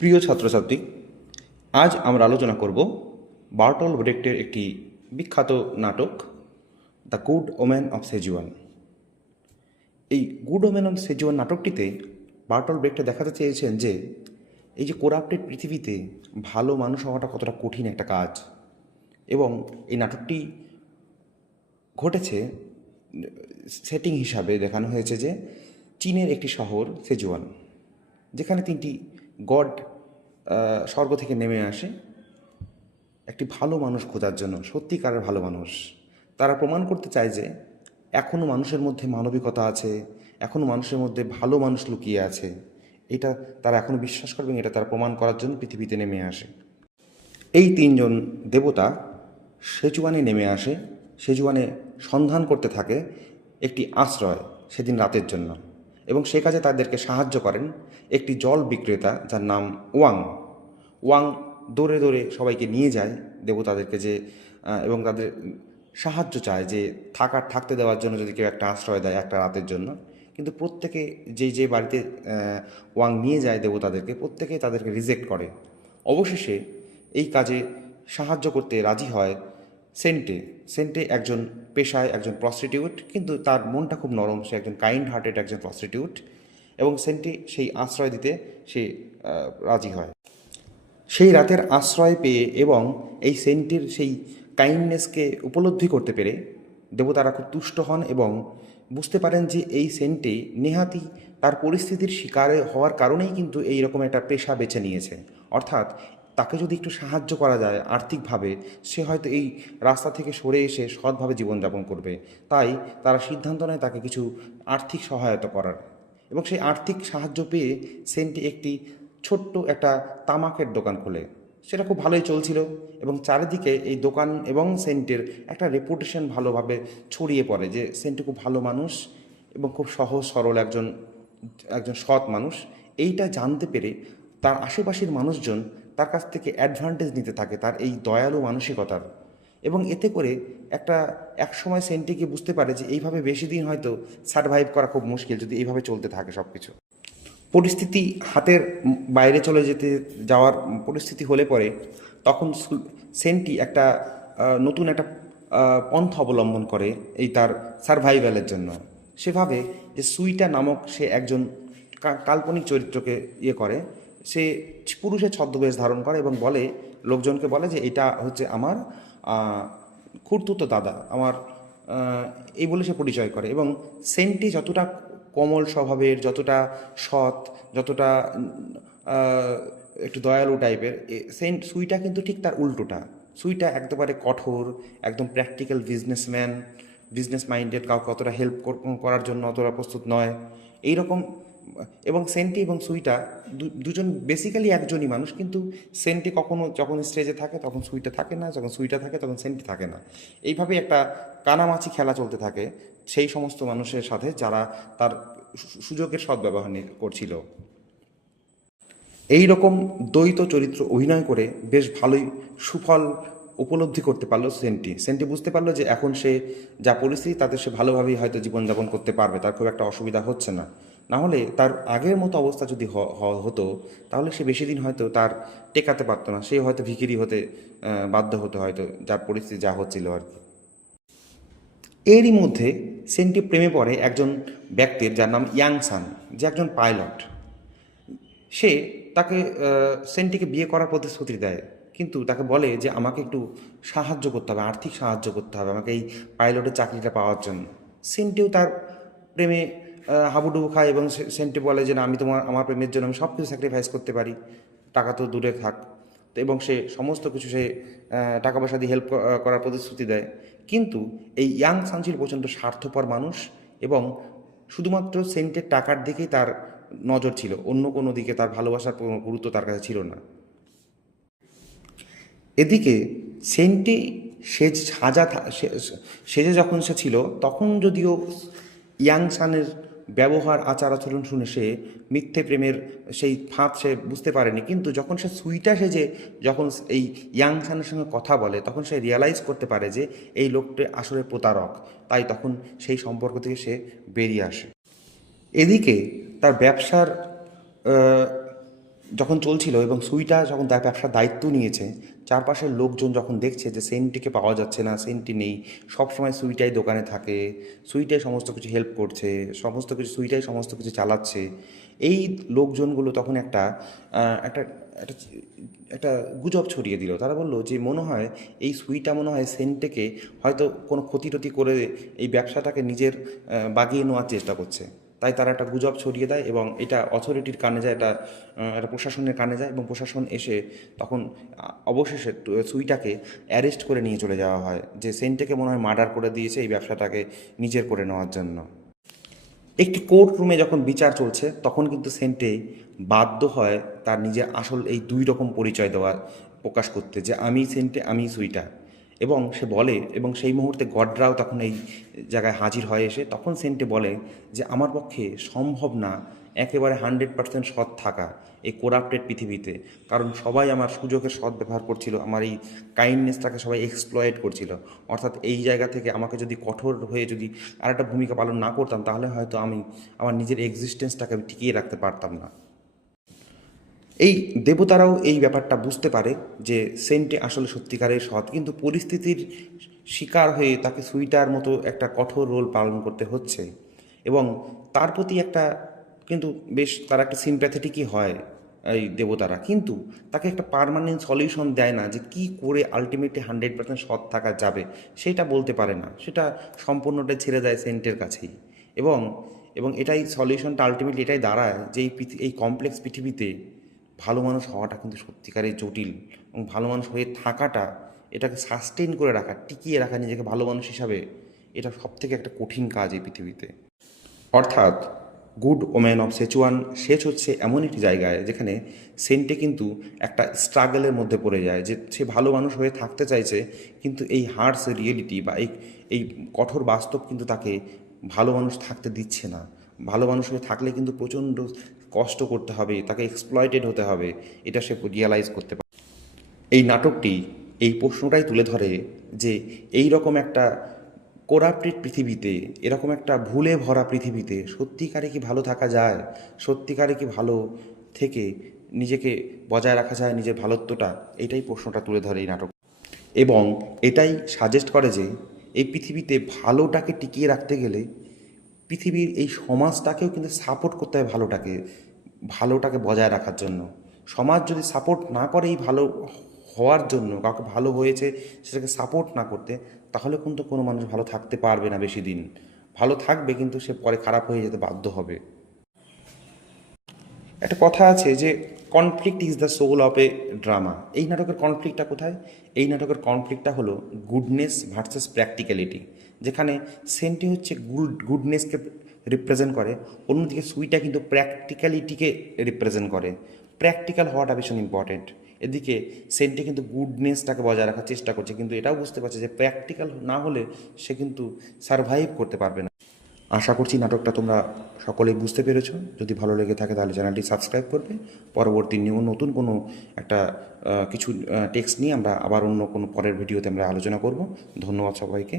প্রিয় ছাত্রছাত্রী, আজ আমরা আলোচনা করব বার্টল ব্রেক্টের একটি বিখ্যাত নাটক the good women of Schezwan. এই গুড ওমেন অফ সেজুয়ান নাটকটিতে বার্টল ব্রেক্টে দেখাতে চেয়েছেন যে এই যে কোরাপ্টেড পৃথিবীতে ভালো মানুষ হওয়াটা কতটা কঠিন একটা কাজ। এবং এই নাটকটি ঘটেছে, সেটিং হিসাবে দেখানো হয়েছে যে চীনের একটি শহর সেজুয়ান, যেখানে তিনটি গড স্বর্গ থেকে নেমে আসে একটি ভালো মানুষ খোঁজার জন্য, সত্যিকারের ভালো মানুষ। তারা প্রমাণ করতে চায় যে এখনও মানুষের মধ্যে মানবিকতা আছে, এখনও মানুষের মধ্যে ভালো মানুষ লুকিয়ে আছে। এটা তারা এখনও বিশ্বাস করবে, এটা তারা প্রমাণ করার জন্য পৃথিবীতে নেমে আসে। এই তিনজন দেবতা সেজুয়ানে নেমে আসে, সেজুয়ানে সন্ধান করতে থাকে একটি আশ্রয় সেদিন রাতের জন্য, এবং সে কাজে তাদেরকে সাহায্য করেন একটি জল বিক্রেতা যার নাম ওয়াং। ওয়াং দৌড়ে দৌড়ে সবাইকে নিয়ে যায় দেবতাদেরকে, যে এবং তাদের সাহায্য চায় যে থাকতে দেওয়ার জন্য যদি কেউ একটা আশ্রয় দেয় একটা রাতের জন্য। কিন্তু প্রত্যেকে যে বাড়িতে ওয়াং নিয়ে যায় দেবতাদেরকে, প্রত্যেকে তাদেরকে রিজেক্ট করে। অবশেষে এই কাজে সাহায্য করতে রাজি হয় সেন্টে। সেন্টে একজন পেশায় একজন প্রস্টিটিউট, কিন্তু তার মনটা খুব নরম, সে একজন কাইন্ড হার্টেড একজন প্রস্টিটিউট, এবং সেন্টে সেই আশ্রয় দিতে সে রাজি হয়। সেই রাতের আশ্রয় পেয়ে এবং এই সেন্টের সেই কাইন্ডনেসকে উপলব্ধি করতে পেরে দেবতারা খুব তুষ্ট হন এবং বুঝতে পারেন যে এই সেন্টে নেহাতি তার পরিস্থিতির শিকার হওয়ার কারণেই কিন্তু এই রকম একটা পেশা বেছে নিয়েছে। অর্থাৎ তাকে যদি একটু সাহায্য করা যায় আর্থিকভাবে, সে হয়তো এই রাস্তা থেকে সরে এসে সৎভাবে জীবনযাপন করবে। তাই তারা সিদ্ধান্ত নেয় তাকে কিছু আর্থিক সহায়তা করার, এবং সেই আর্থিক সাহায্য পেয়ে সেন্টি একটি ছোট্ট একটা তামাকের দোকান খোলে। সেটা খুব ভালোই চলছিল এবং চারিদিকে এই দোকান এবং সেন্টের একটা রেপুটেশন ভালোভাবে ছড়িয়ে পড়ে যে সেন্টি খুব ভালো মানুষ এবং খুব সহজ সরল একজন একজন সৎ মানুষ। এইটা জানতে পেরে তার আশেপাশের মানুষজন তার কাছ থেকে অ্যাডভান্টেজ নিতে থাকে তার এই দয়ালু মানসিকতার, এবং এতে করে এক সময় সেন্টিকে বুঝতে পারে যে এইভাবে বেশি দিন হয়তো সারভাইভ করা খুব মুশকিল যদি এইভাবে চলতে থাকে সব কিছু। পরিস্থিতি হাতের বাইরে চলে যাওয়ার পরিস্থিতি হলে পরে তখন সেন্টি একটা নতুন একটা পন্থা অবলম্বন করে এই তার সারভাইভ্যালের জন্য। সেভাবে যে সুইটা নামক সে একজন কাল্পনিক চরিত্রকে করে, সে পুরুষের ছদ্মবেশ ধারণ করে এবং বলে, লোকজনকে বলে যে এটা হচ্ছে আমার খুড়তুতো দাদা, আমার এই বলে সে পরিচয় করে। এবং সেন্টি যতটা কোমল স্বভাবের, যতটা সৎ, যতটা একটু দয়ালু টাইপের, সুইটা কিন্তু ঠিক তার উল্টোটা। সুইটা একেবারে কঠোর, একদম প্র্যাকটিক্যাল বিজনেসম্যান, বিজনেস মাইন্ডেড, কাউকে অতটা হেল্প করার জন্য অতটা প্রস্তুত নয় এইরকম। এবং সেন্টি এবং সুইটা দুজন বেসিক্যালি একজনই মানুষ, কিন্তু সেন্টি কখনো যখন স্টেজে থাকে তখন সুইটা থাকে না, যখন সুইটা থাকে তখন সেন্টি থাকে না। এইভাবে একটা কানামাছি খেলা চলতে থাকে সেই সমস্ত মানুষের সাথে যারা তার সুযোগের সদ্ব্যবহার করছিল। এই রকম দ্বৈত চরিত্র অভিনয় করে বেশ ভালোই সুফল উপলব্ধি করতে পারলো সেন্টি। সেন্টি বুঝতে পারলো যে এখন সে যা পরিস্থিতি তাতে সে ভালোভাবেই হয়তো জীবনযাপন করতে পারবে, তার খুব একটা অসুবিধা হচ্ছে না। না হলে তার আগের মতো অবস্থা যদি হতো তাহলে সে বেশি দিন হয়তো তার টেকাতে পারতো না, সে হয়তো ভিখিরি হতে বাধ্য হতো, হয়তো যার পরিস্থিতি যা হচ্ছিল আর কি। এরই মধ্যে সেন্টি প্রেমে পড়ে একজন ব্যক্তির যার নাম ইয়াংসান, যে একজন পাইলট। সে তাকে সেন্টিকে বিয়ে করার প্রতিশ্রুতি দেয়, কিন্তু তাকে বলে যে আমাকে একটু সাহায্য করতে হবে, আর্থিক সাহায্য করতে হবে আমাকে এই পাইলটের চাকরিটা পাওয়ার জন্য। সেন্টিও তার প্রেমে হাবুডুবু খায় এবং সেন্টি বলে যে না, আমি আমার প্রেমের জন্য আমি সব কিছু স্যাক্রিফাইস করতে পারি, টাকা তো দূরে থাক। তো এবং সে সমস্ত কিছু সে টাকা পয়সা দিয়ে হেল্প করার প্রতিশ্রুতি দেয়। কিন্তু এই ইয়াং সান ছিল প্রচণ্ড স্বার্থপর মানুষ এবং শুধুমাত্র সেন্টের টাকার দিকেই তার নজর ছিল, অন্য কোনো দিকে তার ভালোবাসার কোনো গুরুত্ব তার কাছে ছিল না। এদিকে সেন্টি সেজে যখন সে ছিল তখন যদিও ইয়াংসানের ব্যবহার আচার আচরণ শুনে সে মিথ্যে প্রেমের সেই ফাঁদ সে বুঝতে পারেনি, কিন্তু যখন সে সুইটা সেজে যখন এই ইয়াংসানের সঙ্গে কথা বলে তখন সে রিয়ালাইজ করতে পারে যে এই লোকটি আসলে প্রতারক। তাই তখন সেই সম্পর্ক থেকে সে বেরিয়ে আসে। এদিকে তার ব্যবসার যখন চলছিল এবং সুইটা যখন তার ব্যবসার দায়িত্ব নিয়েছে, চারপাশের লোকজন যখন দেখছে যে সেন্টটিকে পাওয়া যাচ্ছে না, সেন্টটি নেই, সবসময় সুইটাই দোকানে থাকে, সুইটাই সমস্ত কিছু হেল্প করছে, সমস্ত কিছু সুইটাই সমস্ত কিছু চালাচ্ছে, এই লোকজনগুলো তখন একটা একটা একটা একটা গুজব ছড়িয়ে দিল। তারা বলল যে মনে হয় এই সুইটা মনে হয় সেন্টকে হয়তো কোনো ক্ষতি টতি করে এই ব্যবসাটাকে নিজের বাগিয়ে নেওয়ার চেষ্টা করছে। তাই তারা একটা গুজব ছড়িয়ে দেয় এবং এটা অথরিটির কানে যায়, এটা একটা প্রশাসনের কানে যায় এবং প্রশাসন এসে তখন অবশেষে সুইটাকে অ্যারেস্ট করে নিয়ে চলে যাওয়া হয়, যে সেন্টকে মনে হয় মার্ডার করে দিয়েছে এই ব্যবসাটাকে নিজের করে নেওয়ার জন্য। একটি কোর্ট রুমে যখন বিচার চলছে তখন কিন্তু সেন্টে বাধ্য হয় তার নিজের আসল এই দুই রকম পরিচয় দেওয়ার প্রকাশ করতে, যে আমি সেন্টে, আমি সুইটা। এবং সে বলে, এবং সেই মুহূর্তে গডরাও তখন এই জায়গায় হাজির হয়ে এসে তখন সেন্টে বলে যে আমার পক্ষে সম্ভব না একেবারে 100% সৎ থাকা এই কোরাপ্টেড পৃথিবীতে, কারণ সবাই আমার সুযোগের সৎ ব্যবহার করছিল, আমার এই কাইন্ডনেসটাকে সবাই এক্সপ্লয়েট করছিল। অর্থাৎ এই জায়গা থেকে আমাকে যদি কঠোর হয়ে যদি আর একটা ভূমিকা পালন না করতাম, তাহলে হয়তো আমি আমার নিজের এক্সিস্টেন্সটাকে আমি টিকিয়ে রাখতে পারতাম না। এই দেবতারাও এই ব্যাপারটা বুঝতে পারে যে সেন্টে আসলে সত্যিকারের সৎ, কিন্তু পরিস্থিতির শিকার হয়ে তাকে সুইটার মতো একটা কঠোর রোল পালন করতে হচ্ছে। এবং তার প্রতি একটা কিন্তু বেশ তারা একটা সিম্প্যাথেটিকই হয় এই দেবতারা, কিন্তু তাকে একটা পার্মানেন্ট সলিউশন দেয় না যে কি করে আলটিমেটলি 100% সৎ থাকা যাবে, সেটা বলতে পারে না, সেটা সম্পূর্ণটাই ছেড়ে দেয় সেন্টের কাছেই। এবং এবং এটাই সলিউশনটা আলটিমেটলি এটাই দাঁড়ায় যে এই কমপ্লেক্স পৃথিবীতে ভালো মানুষ হওয়াটা কিন্তু সত্যিকারের জটিল, এবং ভালো মানুষ হয়ে থাকাটা, এটাকে সাস্টেইন করে রাখা, টিকিয়ে রাখা নিজেকে ভালো মানুষ হিসাবে, এটা সবথেকে একটা কঠিন কাজ এই পৃথিবীতে। অর্থাৎ গুড ওমেন অফ সেচুয়ান শেষ হচ্ছে এমন একটি জায়গায় যেখানে সেন্টে কিন্তু একটা স্ট্রাগলের মধ্যে পড়ে যায়, যে সে ভালো মানুষ হয়ে থাকতে চাইছে, কিন্তু এই হার্ডস রিয়েলিটি বা এই কঠোর বাস্তব কিন্তু তাকে ভালো মানুষ থাকতে দিচ্ছে না। ভালো মানুষ হয়ে থাকলে কিন্তু প্রচণ্ড কষ্ট করতে হবে, তাকে এক্সপ্লয়েটেড হতে হবে, এটা সে রিয়ালাইজ করতে পারে। এই নাটকটি এই প্রশ্নটাই তুলে ধরে যে এই রকম একটা কোরাপ্টেড পৃথিবীতে, এরকম একটা ভুলে ভরা পৃথিবীতে সত্যিকারে কি ভালো থাকা যায়, সত্যিকারে কি ভালো থেকে নিজেকে বজায় রাখা যায়, নিজের ভালোত্বটা, এটাই প্রশ্নটা তুলে ধরে এই নাটক। এবং এটাই সাজেস্ট করে যে এই পৃথিবীতে ভালোটাকে টিকিয়ে রাখতে গেলে পৃথিবীর এই সমাজটাকেও কিন্তু সাপোর্ট করতে হবে ভালোটাকে বজায় রাখার জন্য। সমাজ যদি সাপোর্ট না করে এই ভালো হওয়ার জন্য, কাউকে ভালো হয়েছে সেটাকে সাপোর্ট না করতে, তাহলে কিন্তু কোনো মানুষ ভালো থাকতে পারবে না বেশি দিন। ভালো থাকবে কিন্তু সে পরে খারাপ হয়ে যেতে বাধ্য হবে। একটা কথা আছে যে conflict is the soul of a drama. এই নাটকের কনফ্লিক্টটা কোথায়? এই নাটকের কনফ্লিক্টটা হলো গুডনেস ভার্সেস প্র্যাকটিক্যালিটি, যেখানে সেন্টি হচ্ছে গুডনেসকে রিপ্রেজেন্ট করে, অন্যদিকে সুইটা কিন্তু প্র্যাকটিক্যালিটিকে রিপ্রেজেন্ট করে। প্র্যাকটিক্যাল হওয়াটা ভীষণ ইম্পর্টেন্ট। এদিকে সেন্টি কিন্তু গুডনেসটাকে বজায় রাখার চেষ্টা করছে, কিন্তু এটাও বুঝতে পারছে যে প্র্যাকটিক্যাল না হলে সে কিন্তু সারভাইভ করতে পারবে না। আশা করছি নাটকটা তোমরা সকলেই বুঝতে পেরেছো। যদি ভালো লেগে থাকে তাহলে চ্যানেলটি সাবস্ক্রাইব করবে। পরবর্তী নতুন কোনো একটা কিছু টেক্সট নিয়ে আমরা আবার অন্য কোনো পরের ভিডিওতে আমরা আলোচনা করব। ধন্যবাদ সবাইকে।